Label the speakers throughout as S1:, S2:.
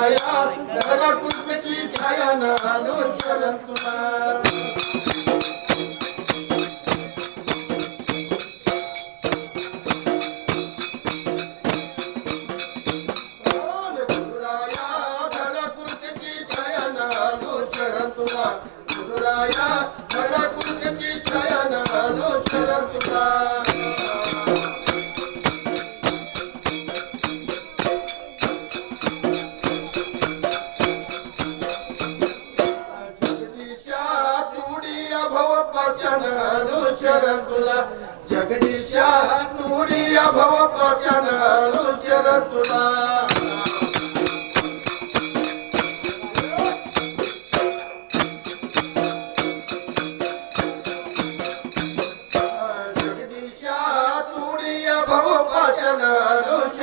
S1: छाया धरा कुछ की छाया नालो चरंतुना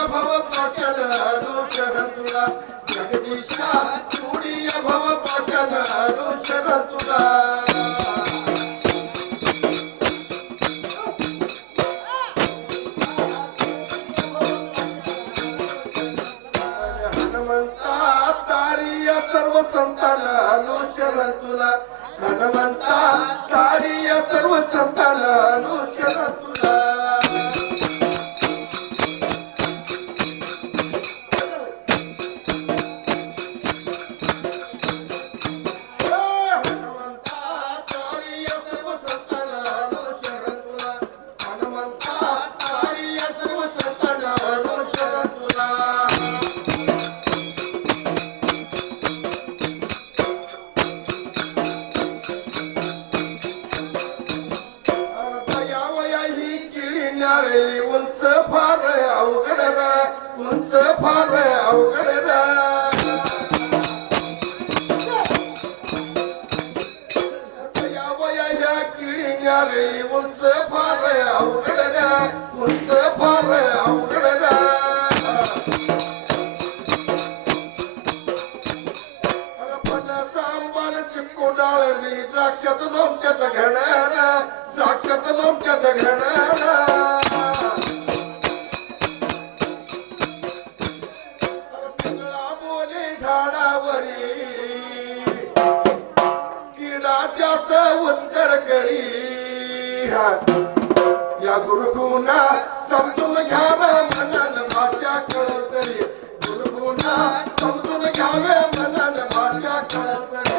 S1: भव पचन शरण तुला जगदीशा चूडीय भव पचन शरण तुला हनुमंता तारीय सर्व संतान शरण तुला हनुमंता तारीय सर्व संतान शरण तुला Alabama.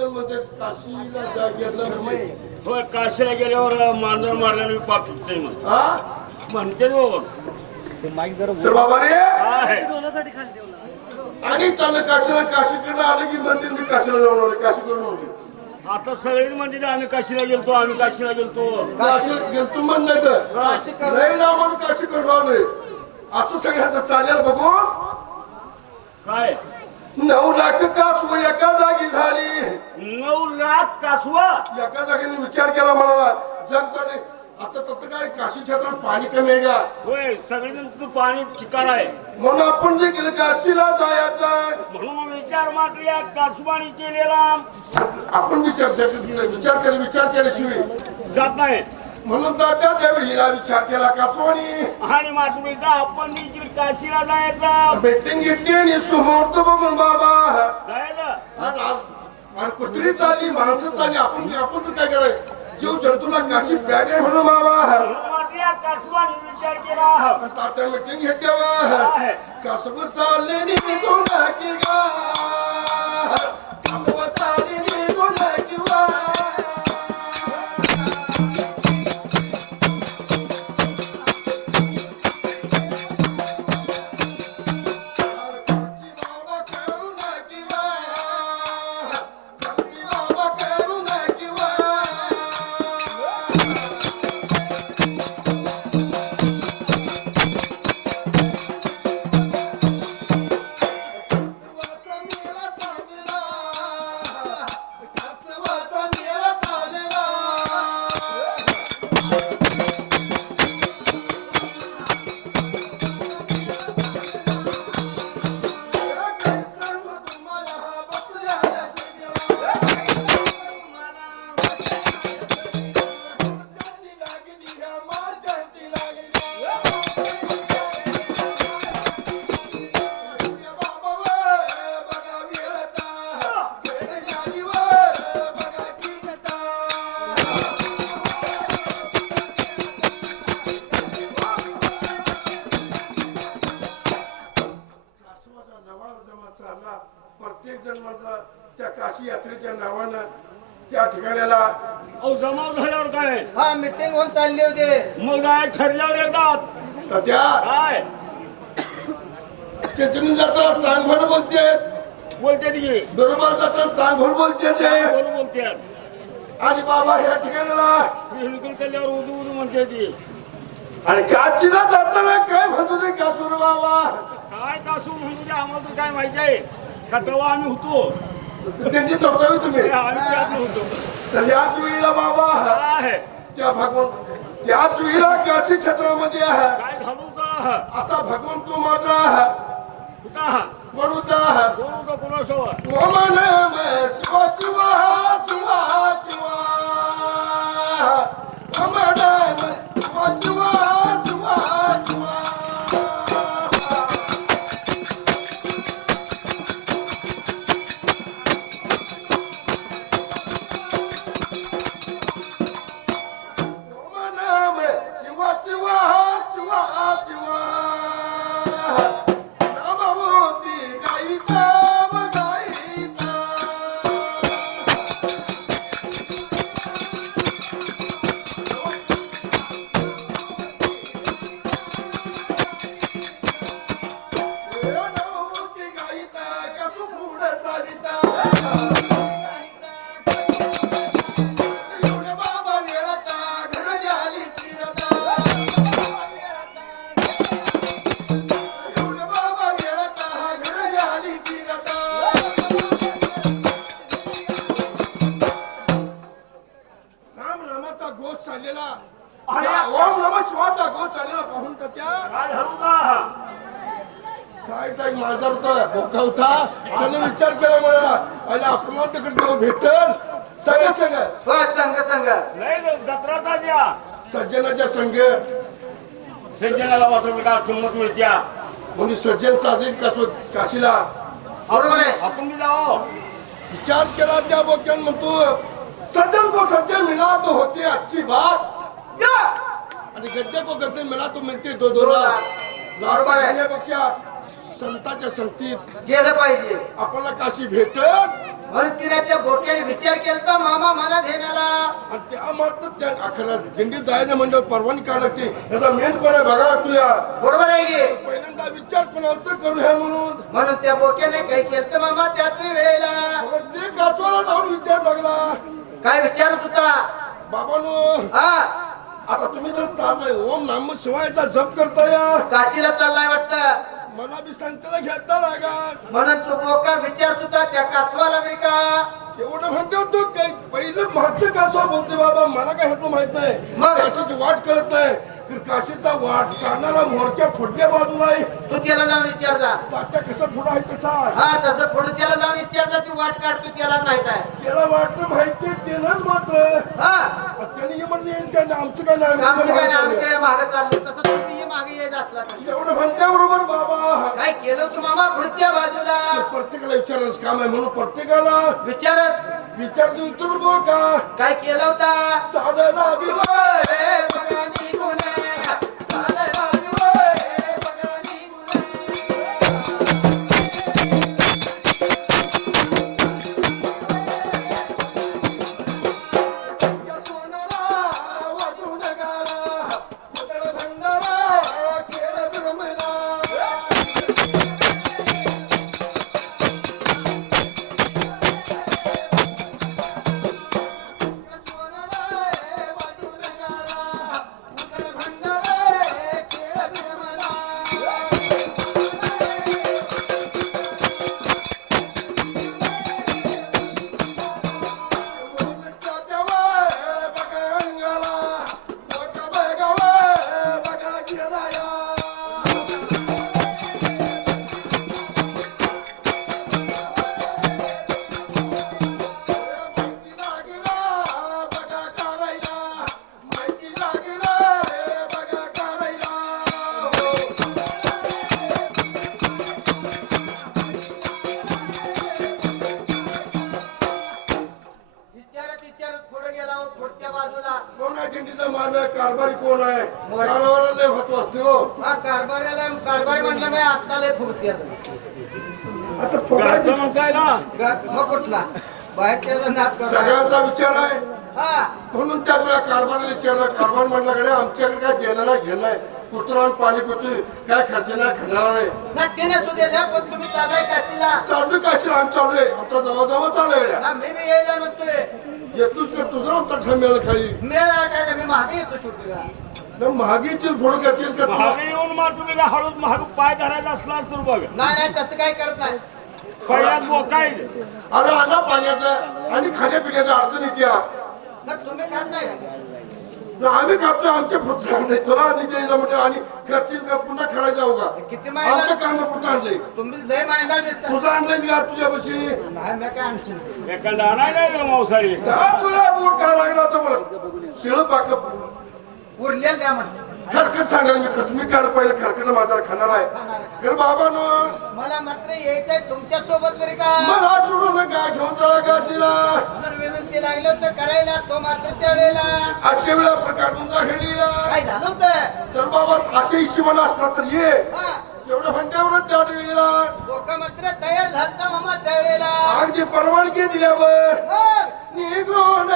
S1: म्हणतात काशीला जा गेलं म्हणजे?
S2: होय काशीला गेल्यावर मांजर मारल्याने पाप सुटते मग.
S1: हा?
S2: म्हणते बाबा.
S1: तर बाबा रे!
S2: काय?
S1: आणि चाललं काशीला काशीकडे आलं की म्हणते मी काशीला जाऊन आलो काशी करून
S2: आता सगळेच म्हणते आम्ही काशीला गेलतो आम्ही काशीला गेलतो.
S1: काशी गेलतो म्हण नाही तर. नाही ना आम्हाला काशी करून आलोय. असं सगळ्यांचं चालेल बघून?
S2: काय?
S1: नऊ लाख कासव एका जागी झाली.
S2: नऊ लाख कासवा?
S1: एका जागेने विचार केला म्हणाला जर आता तत काय काशी क्षेत्रात पाणी कमी आहे का?
S2: होय सगळेजण तुझं पाणी चिकार आहे.
S1: म्हणून आपण जे केलं काशीला जायचं.
S2: म्हणून विचार मात्र या कासुबाणी केलेला.
S1: आपण विचार विचार केला विचार केल्याशिवाय
S2: जात नाही
S1: म्हणून तर त्या त्यावेळी हिला विचार केला कासवानी
S2: आणि एकदा आपण देखील काशीला जायचं.
S1: बेटिंग घेतली आणि सुमुहूर्त बघून बाबा.
S2: जायचं.
S1: आणि आज- आणि कुत्री चालली माणसं चालली आपण आपण तर काय करायचं? जीव जंतूला काशी आहे म्हणून बाबा.
S2: मात्र विचार केला?
S1: तात्या मिटिंग घेतल्यावर. कसब चालले निघून की गा बोलते.
S2: बोलते की
S1: बरोबर जत्रा चांगभर बोलते ते.
S2: बोल बोलते.
S1: आणि बाबा ह्या ठिकाणाला.
S2: रेणुकून चालल्यावर उदू उदू म्हणते ती.
S1: आणि काशीला जाताना काय म्हणतो ते कासूर बाबा?
S2: काय कासू म्हणतो ते आम्हाला तर काय माहिती आहे. का तेव्हा आम्ही होतो.
S1: त्यांची चौथावी तुम्ही
S2: आम्ही त्यात नव्हतो.
S1: तर याच वेळेला बाबा त्या भगवंत त्याच वेळेला काशी क्षेत्रामध्ये आहे.
S2: काय घालू का?
S1: असा भगवंत माझा
S2: कुठं Ah! जत्रा चालल्या
S1: सज्जनाच्या संघ.
S2: सज्जनाला वाटून का किंमत मिळत्या
S1: म्हणजे सज्जन चालतील कसो काशीला?
S3: बरोबर आहे?
S2: आपण बी जावं.
S1: विचार केला त्या बोक्यान म्हणतो सज्जन को सज्जन मिला तो होती अच्छी बात. या! आणि गद्दे को गद्दे मिला तो मिळते दो दो लाख
S3: बरोबर आहे.
S1: लाखापेक्षा संताच्या संगतीत
S3: गेलं पाहिजे.
S1: आपल्याला काशी भेटत
S3: म्हणून तिला त्या बोक्याने विचार केला मामा मला देण्याला
S1: आणि त्या मात्र त्या अखरा दिंडीत जायचं म्हणजे परवानगी काढ लागते याचा मेन कोण आहे बघा लागतो या
S3: बरोबर आहे की?
S1: पहिल्यांदा विचार कोणाला तर करू ह्या म्हणून.
S3: म्हणून त्या बोक्याने काही केलं मामा त्याच वेळेला.
S1: मग ते कासवाला जाऊन विचार लागला
S3: काय विचारत होता?
S1: बाबानो
S3: हा?
S1: आता तुम्ही जर चाललाय. ओम नाम शिवायचा जप करता या
S3: काशीला चाललाय वाटतं.
S1: मला बी संतला घेता लागा
S3: म्हणून तो बोका विचार तुझा त्या कासवाला मी का?
S1: तेवढं म्हणतो तो काही पहिलं मागचं कसं बोलते बाबा? मला काय ह्यातलं माहीत नाही? काशीची वाट कळत नाही. तर काशीचा वाट काढणारा मोरच्या फुटल्या बाजूला आहे.
S3: तू त्याला जाऊन विचार जा.
S1: तात्या कसं पुढं आहे तसा आहे.
S3: हा तसं पुढे त्याला जाऊन विचार जा ती वाट काढतो त्याला माहीत आहे.
S1: त्याला वाटतं माहिती तेलच मात्र.
S3: हा.
S1: त्याने हे म्हणजे हेच काय नाही आमचं काय नाही
S3: आमचं काय नाही, आम्ही काय मागं चाललो तसं तुम्ही हे मागे येत असला तर.
S1: एवढं म्हणल्याबरोबर बाबा.
S3: काय केलं तू मामा? पुढच्या बाजूला.
S1: प्रत्येकाला विचारायचं काम आहे म्हणून प्रत्येकाला.
S3: विचारत
S1: विचारू बोल का
S3: काय केलं होता?
S1: चालायला लय महत्त्व असते हो.
S3: हा कारभाराला कारभारी म्हटलं नाही आता लय फुगते
S1: आता.
S2: घरचं म्हणताय ना?
S3: मग कुठला? बाहेरच्या नाद करणार.
S1: सगळ्यांचा विचार आहे.
S3: हा.
S1: म्हणून त्या वेळा कारभाराला विचारलं. कारभार म्हणल्याकडे आमच्याकडे काय देणं नाही घेणं नाही. कुत्रा पाणी पितोय काय खर्च नाही खाणार नाही.
S3: ना त्याने सुद्धा पण तुम्ही चालाय काशीला.
S1: चालू काशी आम्ही चालू आहे आमचा जवळजवळ चालू आहे
S3: ना मी बी यायला म्हणतोय.
S1: तुझं आमचा कसा मिळेल खाली?
S3: काय नाही, मी मागे येतो
S1: फोडं करतील का तुला?
S2: महाग येऊन मग तुम्ही काय हळूच महाग पाय धरायचा असला तर बघ.
S3: नाही नाही तसं काही करत नाही.
S2: पहिल्याच मोकाय
S1: अरे आला पाण्याचा आणि खाण्यापिण्याचा अडचण येते.
S3: ना तुम्ही खात नाही.
S1: न आम्ही खातो आमच्या पुत्र नाही तुला आणि गेला म्हणजे आणि घरचीच का? पुन्हा जाऊ का
S3: किती महिना
S1: आमच्या काम कुठं आणलंय.
S3: तुम्ही लय माहिती
S1: तुझं आणलंय का तुझ्यापाशी.
S3: नाही मी काय आणशील?
S2: एखादा आणाय नाही मांसारी
S1: तुला बोट का लागला होता मला शिळ पाक
S3: उरलेलं द्या म्हणते
S1: खरकट सांगायला मी खत मी काल पहिले खरकट माझा खाणार आहे. कर बाबा नो.
S3: मला मात्र यायचंय तुमच्यासोबत बरे का?
S1: मला सोडून काय ठेवून जरा काशीला
S3: म्हणून विनंती लागली होतं करायला तो मात्र त्यावेळेला.
S1: अशा वेळा प्रकार तुमचा खेळलीला
S3: काय झालं होतं?
S1: चल बाबा असे इच्छी मला असला तर ये. एवढं म्हणण्यावरच त्या वेळेला
S3: लोक मात्र तयार झालता मामा त्यावेळेला
S1: अगदी परवानगी दिल्यावर निघून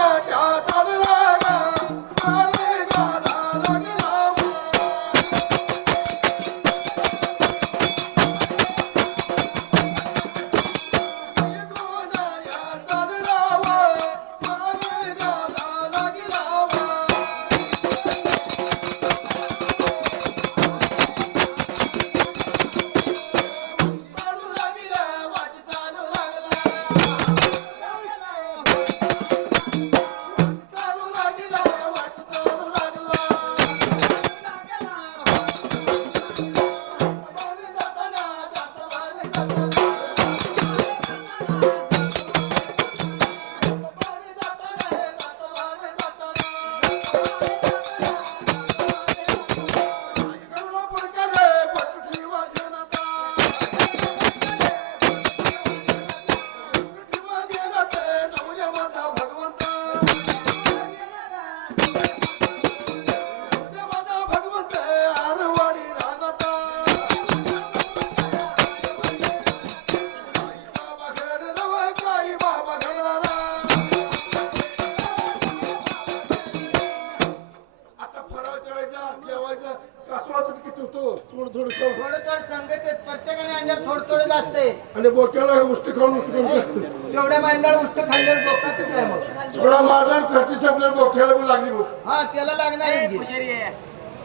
S3: प्रत्येकाने अंड्यात थोडं थोडं असते
S1: आणि बोक्याला उष्ट खाऊन उष्ट खाऊन.
S3: तेवढ्या महिन्याला उष्ट खाल्ल्यावर डोकाचं काय मग?
S1: थोडा माझा खर्ची संपल्या बोक्याला पण लागली भूक
S3: हा त्याला लागणार की.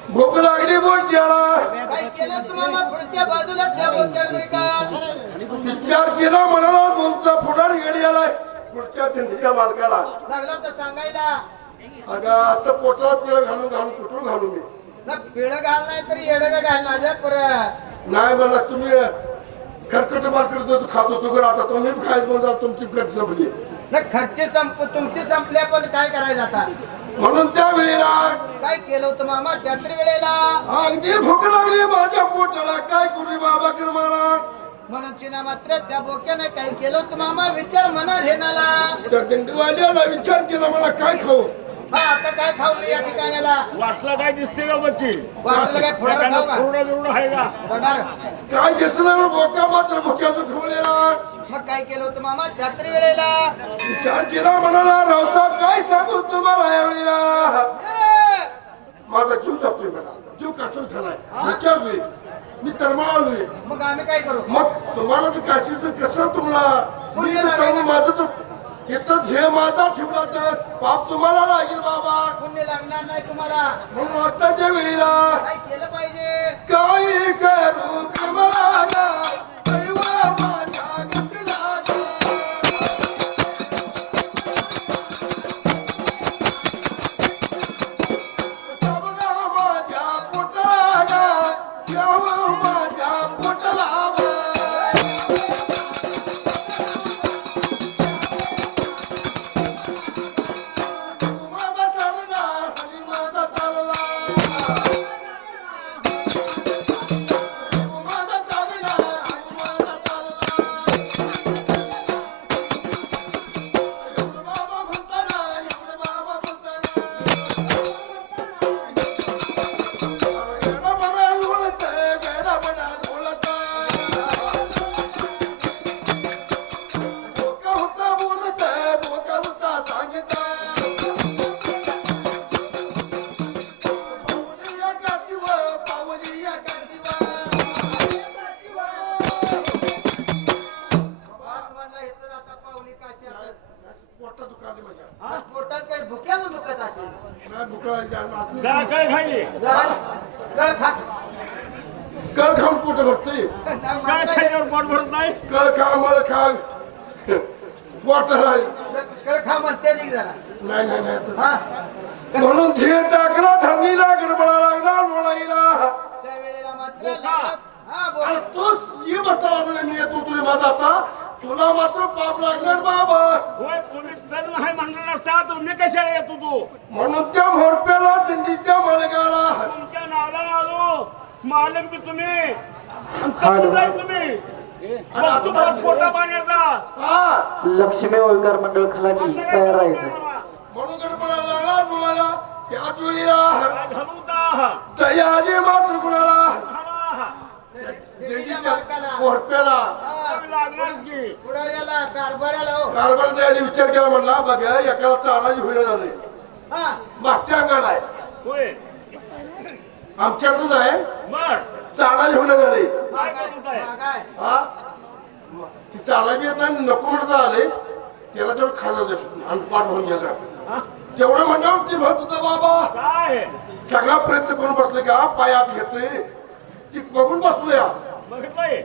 S1: भूक लागली बोक्याला
S3: काय केलं तुम्हाला पुढच्या बाजूला त्या का?
S1: विचार केला म्हणाला बोलता फुटार येडी आलाय. पुढच्या थंडीच्या मालकाला.
S3: लागला तर सांगायला.
S1: अगं आता पोटाला पिळं घालून घालून कुठून घालू मी?
S3: ना पिढ घाल नाही तरी येडग घालणार आहे परत?
S1: नाही मला तुम्ही खरकट मारकट खात होतो गं, आता तुम्ही खायच म्हणजे तुमची गट संपली.
S3: ना खर्चे संप तुमचे संपले पण काय करायचं आता?
S1: म्हणून त्या वेळेला
S3: काय केलं होतं मामा? त्यात्री वेळेला
S1: अगदी भूक लागली माझ्या पोटाला. काय करू बाबा कर मला
S3: म्हणून चिना मात्र त्या बोक्यानं काय केलं होतं मामा? विचार मनात हे नाला.
S1: त्या दिंडीवाल्याला विचार केला मला काय खाऊ?
S3: हा आता काय खाऊ मी या ठिकाणाला
S2: वाटलं काय दिसते का बघी
S3: वाटलं काय फुडार खाऊ का?
S2: पूर्ण बिवडं आहे का?
S3: फुडार
S1: काय दिसलं? बोका मात्र ठेवलेला
S3: मग काय केलं होतं मामा? त्यात्री वेळेला.
S1: विचार केला म्हणाला रावसाहेब काय सांगू तुम्हाला या वेळेला! माझा जीव जातोय मला जीव कसं झालाय? विचार होईल मी तरमाळलोय
S3: मग आम्ही काय करू?
S1: मग तुम्हाला काशीचं कसं तुम्हाला? माझं तर इथं ध्येय माझा ठेवला तर पाप तुम्हाला लागेल बाबा.
S3: पुण्य लागणार नाही तुम्हाला.
S1: म्हणून आत्ताच्या वेळेला
S3: काय केलं पाहिजे?
S1: काय करू तुम्हाला
S3: म्हणते ती जरा.
S1: नाही नाही नाही. तर-
S3: हा?
S1: म्हणून धीर टाकला थंडीला गडबडा लागला
S3: हा
S1: आणि तोच ये बताला म्हणे मी येतो तुला माझा आता. तुला मात्र पाप लागणार बाबा.
S2: होय तुम्ही चल नाही म्हणलं नसता तर मी कशाला येतो तू?
S1: म्हणून त्या मोरप्याला दिंडीच्या मार्गाला
S2: तुमच्या नावाला आलो. मालक तुम्ही. तुम्ही.
S1: हा
S4: लक्ष्मी होळकर मंडळ खलानी तयार राहायचं
S1: म्हणून त्याच वेळीला तयारी मात्र कुणाला? मोरप्याला
S3: हा,
S1: विचार केला म्हणला बघा एकाला चाराची होईल झाले.
S3: हा.
S1: मागच्या अंगात आहे.
S2: होय.
S1: आमच्यातच आहे. चाराची होईल झाले.
S2: करत
S1: हा? ती चाला बी येत नाही नको म्हणत आले. त्याला तेवढं खायचं आणि पाठ म्हणून घ्यायचा? तेवढं म्हणल्यावर ती म्हणत होता बाबा.
S2: काय?
S1: सगळा प्रयत्न करून बसले का पायात घेतोय. ती बघून बसलो या
S2: बघितलंय?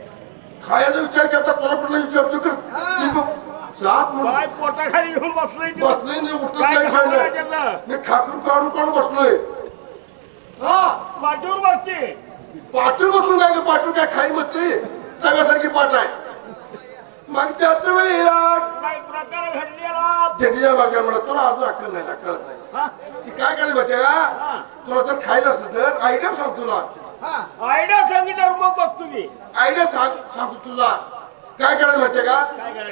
S1: खायचा विचार केला तुला कुठला विचारतो कर. ती
S2: काय पोटाखाली घेऊन बसलंय ते?
S1: बसले नाही उठत
S2: काय
S1: नाही? नाही मी खाकून काढून काढून बसलोय. हा.
S2: पाठीवर बसते.
S1: पाठून बसून काय पाठून काय खाई म्हणते? सगळ्यासारखी पाठ आहे मग त्याच वेळी तेटीच्या बागेला म्हणत तुला अजून अक्कल नाही कळत नाही? ती काय करायला माहितीये का? तुला जर खायचं असलं तर आयडिया सांग तुला.
S3: हा.
S2: आयडिया सांगितल्यावर मग बसतो की
S1: आयडिया सांग सांगतो तुला. काय करायला माहितीये का?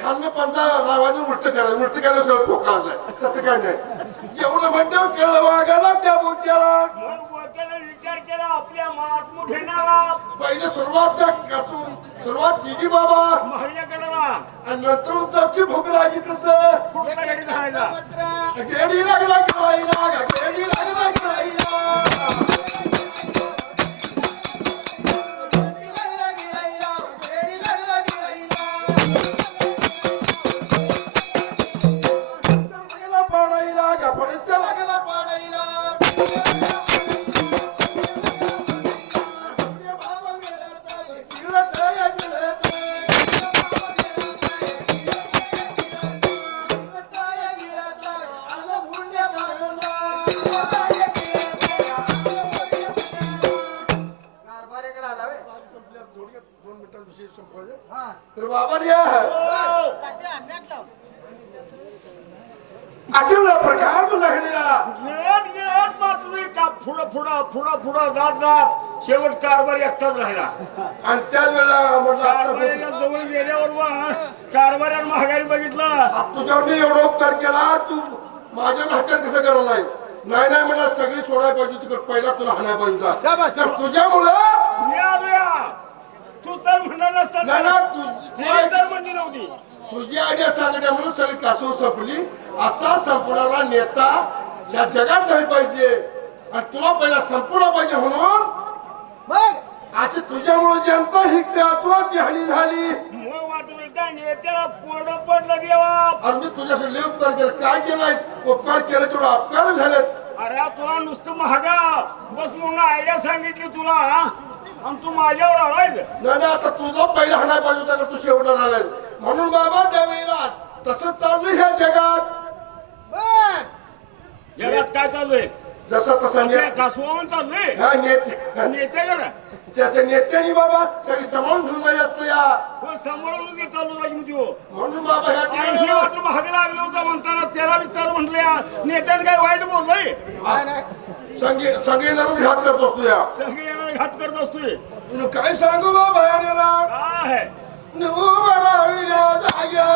S1: खाल्लं पंचा लावायचं उलट करायचं. उलट करायला सगळं खोकळायचं तसं काय नाही. एवढं म्हणतो कळलं वागायला त्या बोक्याला
S2: मग बोलताना विचार केला आपल्या मनात मुठ येणारा
S1: पहिले सुरुवात त्या कसून सुरुवात केली बाबा.
S2: महिन्याकडला
S1: आणि नंतर उंचाची भूक लागली
S2: धरायचा
S3: मात्र
S1: गेडी लागला खेळायला गेडी लागला खेळायला अचल प्रकार तुला घडलेला
S2: गिळत गिळत का पुढं पुढं पुढं पुढं जात जात. शेवट कारभार एकटाच राहिला.
S1: आणि त्याच वेळेला म्हटलं आता
S2: कारभारीच्या जवळ गेल्यावर मग कारभाऱ्यानं महागारी बघितलं.
S1: तुझ्यावर मी एवढा उपकार केला तू माझ्या हातात कसं करायला नाही नाही नाही म्हणा सगळी सोडायला पाहिजे होती पहिला तुला हाणायला पाहिजे होता.
S3: शाबास.
S1: तर तुझ्यामुळं
S2: मी आलो या तू चल म्हणलं नसतं
S1: नाही तू-
S2: चल म्हणली नव्हती.
S1: तुझी आयडिया सांगण्यामुळे सगळी कासव संपली. असा संपणारा नेता या जगात नाही पाहिजे. आणि तुला पहिला संपवला पाहिजे म्हणून
S3: मग
S1: असे तुझ्यामुळे जनता ही त्याची हानी झाली.
S2: मग मात्र त्या नेत्याला कोरडं पडलं देवा
S1: आणि मी तुझ्यासाठी लय उपकार केला. काय केलाय उपकार केले तुला अपकार झालेत.
S2: अरे तुला नुसतं महागा. बस म्हणून आयडिया सांगितली तुला? आणि तू माझ्यावर आलाय
S1: नाही नाही, आता तुझा पहिला हाणाय पाहिजे होता का? तू शेवटा राहिलाय म्हणून बाबा त्यावेळेला तसंच चाललंय ह्या जगात.
S2: जगात काय चाललंय?
S1: जसा तसा
S2: असं
S1: ने-
S2: कासवान चाललंय?
S1: ह्या नेते
S2: नेत्याकडे
S1: जसं नेत्याने बाबा सगळी सांभाळून घेऊन जाई असतं या.
S2: हो सांभाळूनच हे चालू जाईल मी त्यो
S1: म्हणून बाबा ह्या
S2: हे मात्र महाग लागलं होतं म्हणताना त्याला विचार म्हटलं नेत्याने काय वाईट बोललंय?
S1: संगे संगीतालाच घात करत असतो या.
S2: येणारे घात करत असतोय.
S1: काय सांगू बाबा याला
S2: काय
S1: నువ్వు రాజా